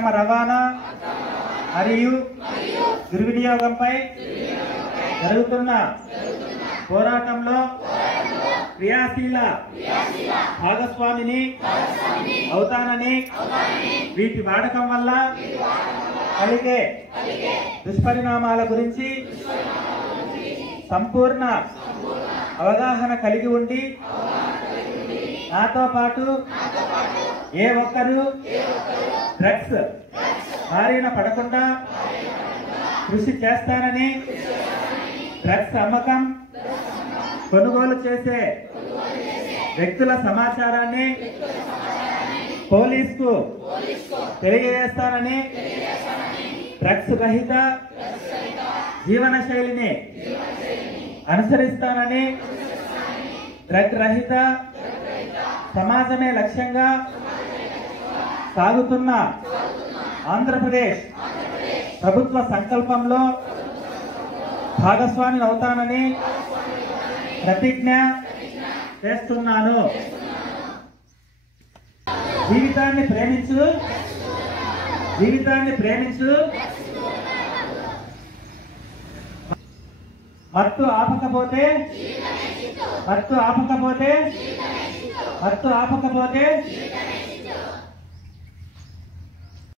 అక్రమ రవాణా మరియు దుర్వినియోగంపై జరుగుతున్న పోరాటంలో క్రియాశీల భాగస్వామిని అవుతానని, వీటి వాడకం వల్ల కలిగే దుష్పరిణామాల గురించి సంపూర్ణ అవగాహన కలిగి ఉండి నాతో పాటు ఏ ఒక్కరూ డ్రగ్స్ బారిన పడకుండా కృషి చేస్తానని, డ్రగ్స్ అమ్మకం కొనుగోలు చేసే వ్యక్తుల సమాచారాన్ని పోలీసుకు తెలియజేస్తానని, డ్రగ్స్ రహిత జీవన శైలిని అనుసరిస్తానని, డ్రగ్ రహిత సమాజమే లక్ష్యంగా సాగుతున్న ఆంధ్రప్రదేశ్ ప్రభుత్వ సంకల్పంలో భాగస్వామి అవుతానని ప్రతిజ్ఞ చేస్తున్నాను. జీవితాన్ని ప్రేమించు, జీవితాన్ని ప్రేమించు, మత్తు ఆపకపోతే మత్తు ఆపకపోతే మత్తు ఆపకపోతే